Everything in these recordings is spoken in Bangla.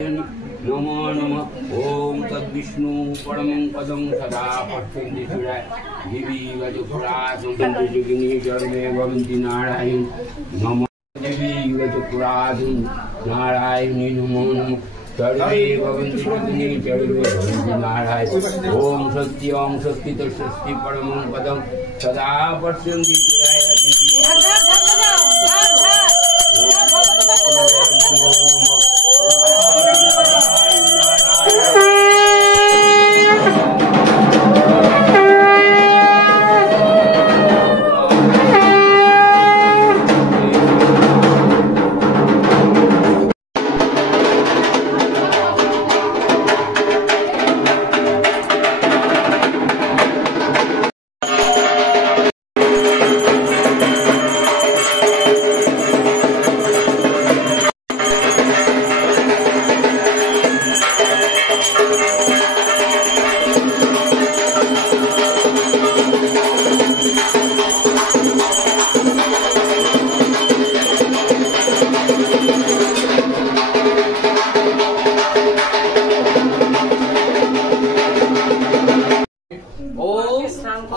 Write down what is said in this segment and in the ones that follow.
नमो नमः। ओम तद्विष्णु परमं पदं सदा पश्यन्ति सूर्याय दिवि वजुपुरासुगिनी चरणे भवन्ति नारायण नमः दिवि वजुपुरासुं नारायणी नमो नमः सर्वे भवन्ति सुखिनी चरणे भवन्ति नारायण ओम स्वस्ति तस्ति परमं पदं सदा पश्यन्ति सूर्याय दिवि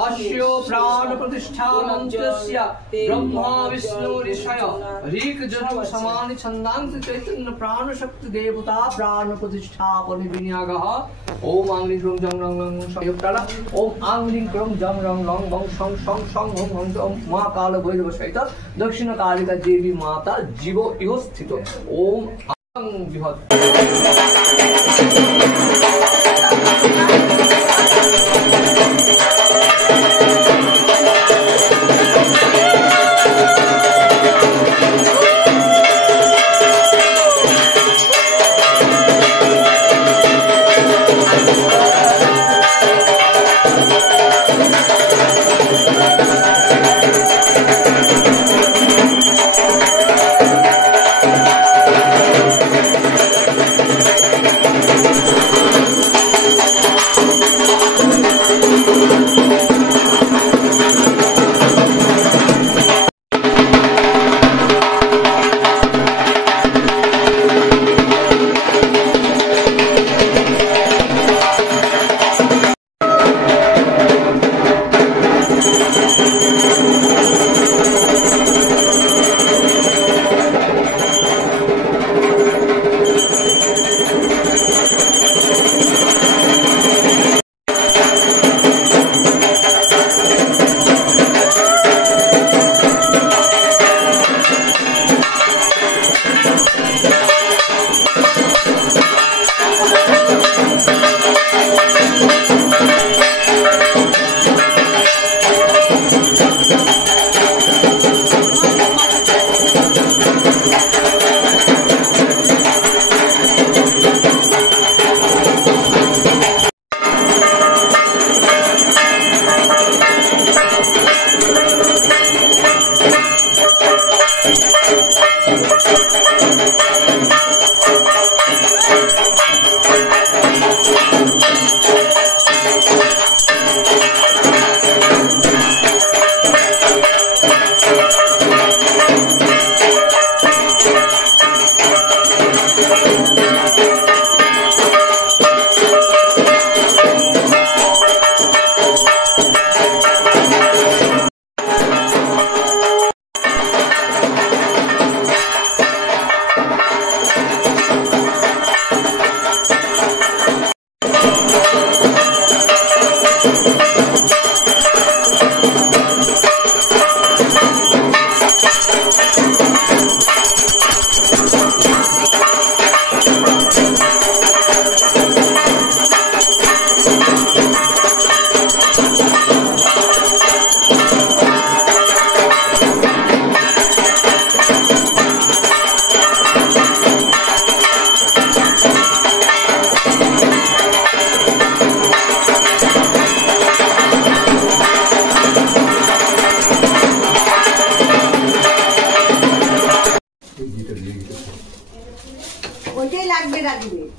अस्य प्राण प्रतिष्ठानंतस्य ब्रह्मा विष्णु ऋषय ऋक् यजुः समानि छन्दांसि चैतन्य प्राण शक्ति देवता प्राण प्रतिष्ठापन विनियोगः ओम आंग्लिं क्रं जं रं लं संयुक्ताला ओम आंग्लिं क्रं जं रं लं वं सं सं सं ओम ओम मां काल भैरव सहित दक्षिण कालिका देवी माता जीव इव स्थित ओम आं विहत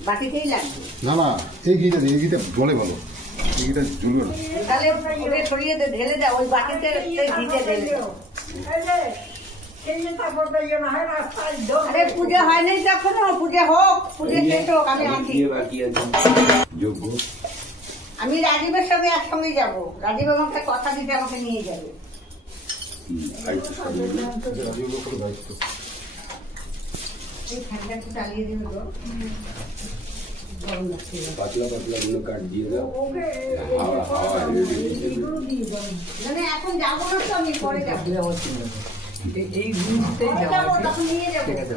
বাটিতেই লাগবে না না এই ঘিটা বলে ভালো এই ঘিটা ঝুলবে না তাহলে ওটা ছড়িয়ে ঢেলে দাও ওই বাটিতে ঘিতে ঢেলে দাও আরে পূজা হয় নাই এখনো, পূজা হোক, পূজা শেষ হোক, আমি আছি। বাকি আছে যোগ্য। আমি রাজীবের সঙ্গে একসঙ্গে যাব। রাজীব আমাকে কথা দিতে আমাকে নিয়ে যাবে। এই ফ্যানটা একটু চালিয়ে দিল তো। পাতলা পাতলা গুলো কাট দিয়ে দাও। হাওয়া হাওয়া মানে এখন যাবো না তো, আমি পরে যাবো। এই জিনিসটাই পরে যাবো, তখন নিয়ে যাবো। ঠিক আছে।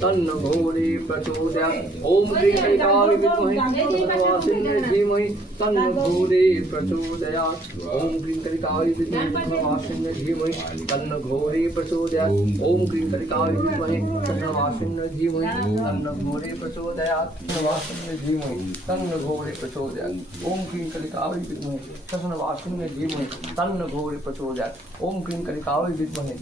तन्न घोरे प्रचोदयात्। ओम क्रीं कलिकाय विद्महे तन्नवासिन्ये धीमहि तन्न घोरे प्रचोदयात्। ओम क्रीं कलिकाय विद्महे तन्नवासिन्ये धीमहि तन्न घोरे प्रचोदयात्। ओम क्रीं कलिकाय विद्महे तन्नवासिन्ये धीमहि तन्न घोरे प्रचोदयात्। तन्नवासिन्ये धीमहि तन्न घोरे प्रचोदयात्। ओम क्रीं कलिकाय विद्महे तन्नवासिन्ये धीमहि तन्न घोरे प्रचोदयात्। ओम क्रीं कलिकाय विद्महे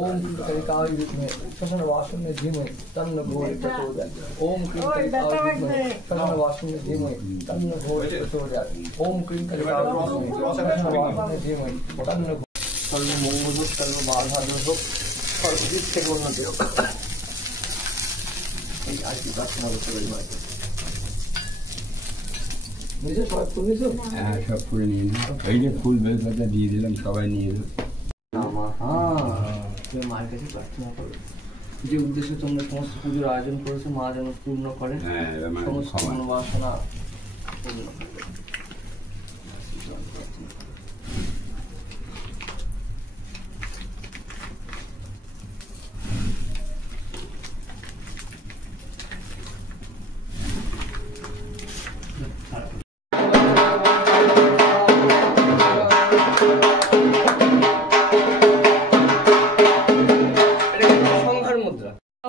ओम क्रीं कलिकाय विद्महे तन्नवासिन्ये धीमहि तन्न घोरे प्रचोदयात्। ओम क्रीं कलिकाय विद्महे तन्नवासिन्ये धीमहि तन्न घोरे प्रचोदयात्। ओम क्रीं कलिकाय विद्महे तन्नवासिन्ये धीमहि तन्न सर्व मंगल होक, सर्व बाधा दूर होक, सर्वदिक থেকে উন্নতি হোক। এই আজকে প্রার্থনা করতে পারি মাকে। নিজে সব ফুল নিয়েছো? হ্যাঁ সব ফুল নিয়ে নিলাম। এই যে ফুল বেলপাতা দিয়ে দিলাম, সবাই নিয়ে এলো। তুমি মার কাছে প্রার্থনা করো, যে উদ্দেশ্যে তোমরা সমস্ত পুজোর আয়োজন করেছো মা যেন পূর্ণ করে, সমস্ত মনোবাসনা পূর্ণ করে।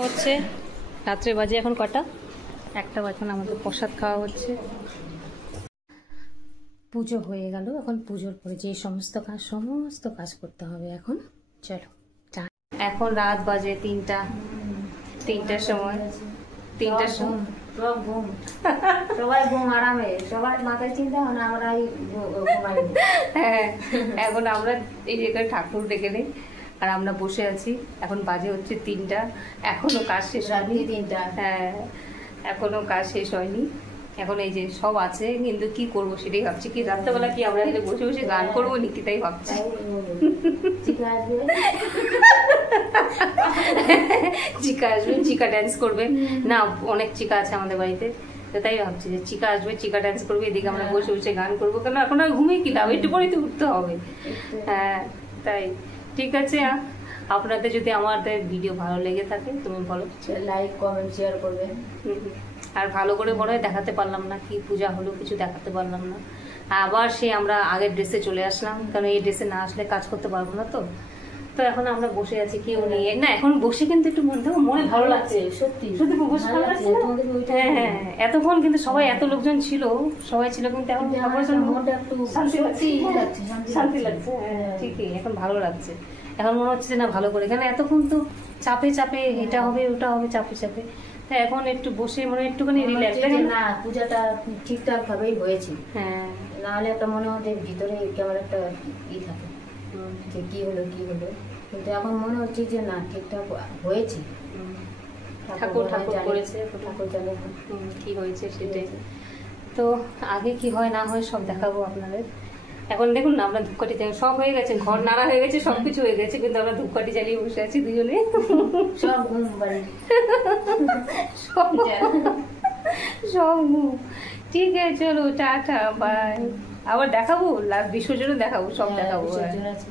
হচ্ছে রাত্রে বাজে এখন কটা? 1টা বাজে। আমাদের প্রসাদ খাওয়া হচ্ছে। পুজো হয়ে গেল, এখন পুজোর পরে যে সমস্ত কাজ করতে হবে এখন। চলো, এখন রাত বাজে 3টার সময়। 3টার সময় সবাই ঘুম আরামে, সবার মাথায় চিন্তা হয় না, আমরা হ্যাঁ, এখন আমরা এই জায়গায় ঠাকুর ডেকে নেই আর আমরা বসে আছি। এখন বাজে হচ্ছে 3টা, এখনো কাজ শেষ হয়নি। 3টা, হ্যাঁ, এখনো কাজ শেষ হয়নি। এখন এই যে সব আছে, কিন্তু কি করবো সেটাই ভাবছি। কি রাত্রেবেলা কি আমরা এখানে বসে বসে গান করবো নাকি, তাই ভাবছি। চিকা আসবে, চিকা ড্যান্স করবে না, অনেক চিকা আছে আমাদের বাড়িতে, তো তাই ভাবছি যে চিকা আসবে, চিকা ড্যান্স করবে, এদিকে আমরা বসে বসে গান করবো। কেন এখন আর ঘুমিয়ে কি লাভ, একটু পরেই তো উঠতে হবে। হ্যাঁ, তাই ঠিক আছে। আপনাদের যদি আমাদের ভিডিও ভালো লেগে থাকে তুমি বলো, লাইক কমেন্ট শেয়ার করবেন। আর ভালো করে বড় দেখাতে পারলাম না, কি পূজা হলো কিছু দেখাতে পারলাম না, আবার আমরা আগের ড্রেসে চলে আসলাম, কারণ এই ড্রেসে না আসলে কাজ করতে পারবো না। তো এখন আমরা বসে আছি কেউ নেই না, এখন বসে কিন্তু একটু মনে ভালো লাগছে, সত্যি সত্যি খুব বসে ভালো লাগছে না? হ্যাঁ, এতক্ষণ কিন্তু সবাই এত লোকজন ছিল, সবাই ছিল, কিন্তু এখন মনটা একটু শান্তি লাগছে, লাগছে, শান্তি লাগছে। হ্যাঁ, ঠিকই, এখন ভালো লাগছে। এখন মনে হচ্ছে যে না ভালো করে, কেন এতক্ষণ তো চাপে চাপে এটা হবে ওটা হবে চাপে চাপে, তাই এখন একটু বসে মনে একটুখানি রিল্যাক্স লাগে না। পূজাটা ঠিকঠাক ভাবেই হয়েছে, হ্যাঁ, নাহলে একটা মনে হচ্ছে ভিতরে কেমন একটা থাকে যে কি হলো, কিন্তু এখন মনে হচ্ছে যে না ঠিকঠাক হয়েছে। ঠাকুর করেছে, ঠাকুর জানে কি হয়েছে সেটাই। তো আগে কি হয় না হয় সব দেখাবো আপনাদের। এখন দেখুন না, আমরা ধূপকাঠি সব হয়ে গেছে, ঘর নাড়া হয়ে গেছে, সবকিছু হয়ে গেছে, কিন্তু আমরা ধূপকাঠি জ্বালিয়ে বসে আছি দুজনে, সব ঘুম বাড়ি সব ঘুম। ঠিক আছে, চলো টাটা বাই। আবার দেখাবো বিসর্জনও দেখাবো, সব দেখাবো। বিসর্জন আছে।